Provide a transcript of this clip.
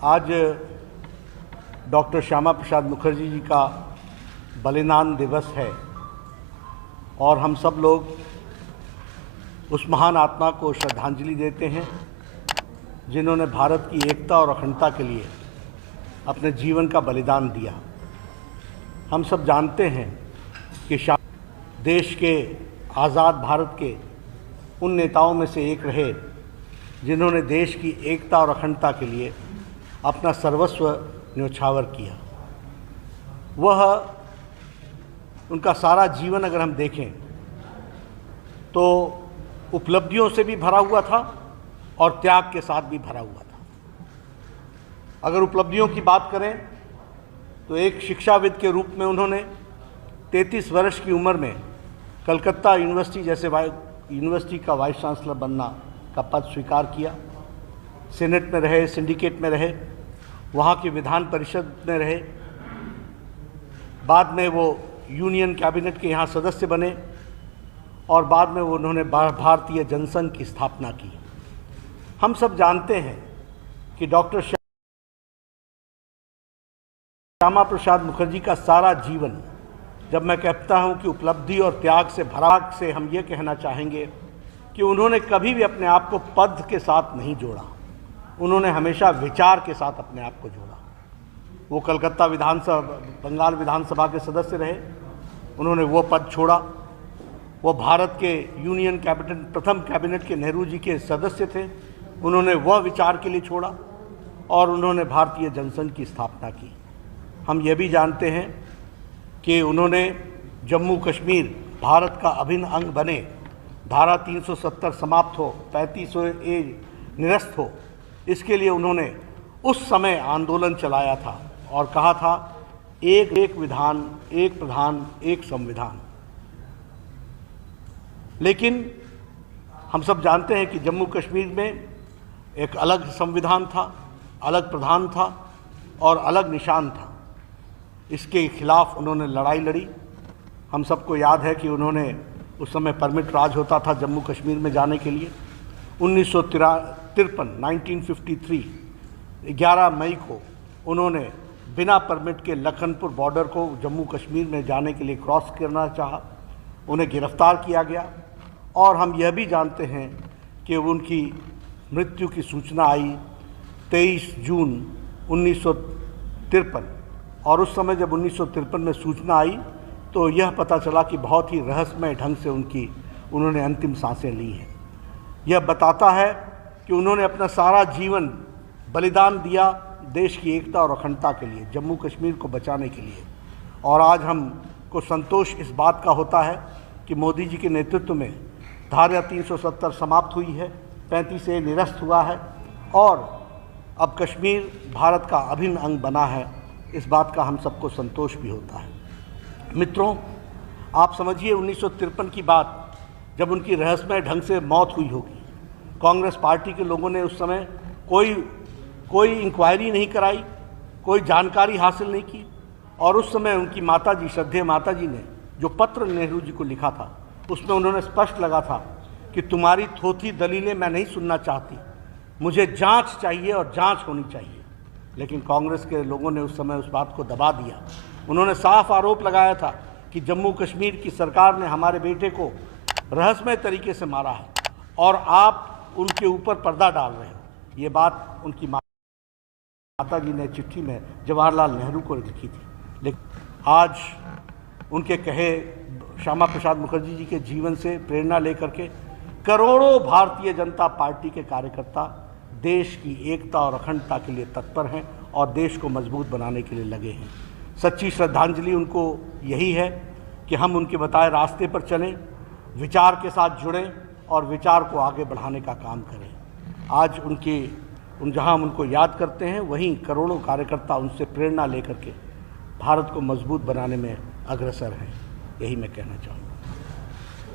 आज डॉक्टर श्यामा प्रसाद मुखर्जी जी का बलिदान दिवस है और हम सब लोग उस महान आत्मा को श्रद्धांजलि देते हैं जिन्होंने भारत की एकता और अखंडता के लिए अपने जीवन का बलिदान दिया। हम सब जानते हैं कि देश के आज़ाद भारत के उन नेताओं में से एक रहे जिन्होंने देश की एकता और अखंडता के लिए अपना सर्वस्व न्योछावर किया। वह उनका सारा जीवन अगर हम देखें तो उपलब्धियों से भी भरा हुआ था और त्याग के साथ भी भरा हुआ था। अगर उपलब्धियों की बात करें तो एक शिक्षाविद के रूप में उन्होंने 33 वर्ष की उम्र में कलकत्ता यूनिवर्सिटी जैसे यूनिवर्सिटी का वाइस चांसलर बनना का पद स्वीकार किया। सीनेट में रहे, सिंडिकेट में रहे, वहाँ की विधान परिषद में रहे। बाद में वो यूनियन कैबिनेट के यहाँ सदस्य बने और बाद में उन्होंने भारतीय जनसंघ की स्थापना की। हम सब जानते हैं कि डॉक्टर श्यामा प्रसाद मुखर्जी का सारा जीवन, जब मैं कहता हूं कि उपलब्धि और त्याग से भरा, से हम ये कहना चाहेंगे कि उन्होंने कभी भी अपने आप को पद के साथ नहीं जोड़ा। उन्होंने हमेशा विचार के साथ अपने आप को जोड़ा। वो कलकत्ता बंगाल विधानसभा के सदस्य रहे, उन्होंने वो पद छोड़ा। वो भारत के यूनियन कैबिनेट, प्रथम कैबिनेट के नेहरू जी के सदस्य थे, उन्होंने वह विचार के लिए छोड़ा और उन्होंने भारतीय जनसंघ की स्थापना की। हम ये भी जानते हैं कि उन्होंने जम्मू कश्मीर भारत का अभिन्न अंग बने, धारा 370 समाप्त हो, 35A निरस्त हो, इसके लिए उन्होंने उस समय आंदोलन चलाया था और कहा था एक विधान, एक प्रधान, एक संविधान। लेकिन हम सब जानते हैं कि जम्मू कश्मीर में एक अलग संविधान था, अलग प्रधान था और अलग निशान था। इसके खिलाफ उन्होंने लड़ाई लड़ी। हम सबको याद है कि उन्होंने उस समय परमिट राज होता था जम्मू कश्मीर में जाने के लिए। 1953 11 मई को उन्होंने बिना परमिट के लखनपुर बॉर्डर को जम्मू कश्मीर में जाने के लिए क्रॉस करना चाहा। उन्हें गिरफ्तार किया गया और हम यह भी जानते हैं कि उनकी मृत्यु की सूचना आई 23 जून 1953 और उस समय जब 1953 में सूचना आई तो यह पता चला कि बहुत ही रहस्यमय ढंग से उन्होंने अंतिम सांसें ली हैं। यह बताता है कि उन्होंने अपना सारा जीवन बलिदान दिया देश की एकता और अखंडता के लिए, जम्मू कश्मीर को बचाने के लिए। और आज हमको संतोष इस बात का होता है कि मोदी जी के नेतृत्व में धारा 370 समाप्त हुई है, 35A निरस्त हुआ है और अब कश्मीर भारत का अभिन्न अंग बना है। इस बात का हम सबको संतोष भी होता है। मित्रों, आप समझिए 1953 की बात, जब उनकी रहस्यमय ढंग से मौत हुई होगी। कांग्रेस पार्टी के लोगों ने उस समय कोई इंक्वायरी नहीं कराई, कोई जानकारी हासिल नहीं की और उस समय उनकी माताजी, श्रद्धेय माताजी ने जो पत्र नेहरू जी को लिखा था उसमें उन्होंने स्पष्ट लगा था कि तुम्हारी थोथी दलीलें मैं नहीं सुनना चाहती, मुझे जांच चाहिए और जांच होनी चाहिए। लेकिन कांग्रेस के लोगों ने उस समय उस बात को दबा दिया। उन्होंने साफ आरोप लगाया था कि जम्मू कश्मीर की सरकार ने हमारे बेटे को रहस्यमय तरीके से मारा है और आप उनके ऊपर पर्दा डाल रहे हो। ये बात उनकी माता जी ने चिट्ठी में जवाहरलाल नेहरू को लिखी थी। लेकिन आज उनके कहे श्यामा प्रसाद मुखर्जी जी के जीवन से प्रेरणा लेकर के करोड़ों भारतीय जनता पार्टी के कार्यकर्ता देश की एकता और अखंडता के लिए तत्पर हैं और देश को मजबूत बनाने के लिए लगे हैं। सच्ची श्रद्धांजलि उनको यही है कि हम उनके बताए रास्ते पर चलें, विचार के साथ जुड़ें और विचार को आगे बढ़ाने का काम करें। आज जहां हम उनको याद करते हैं, वहीं करोड़ों कार्यकर्ता उनसे प्रेरणा लेकर के भारत को मजबूत बनाने में अग्रसर हैं। यही मैं कहना चाहूँगा।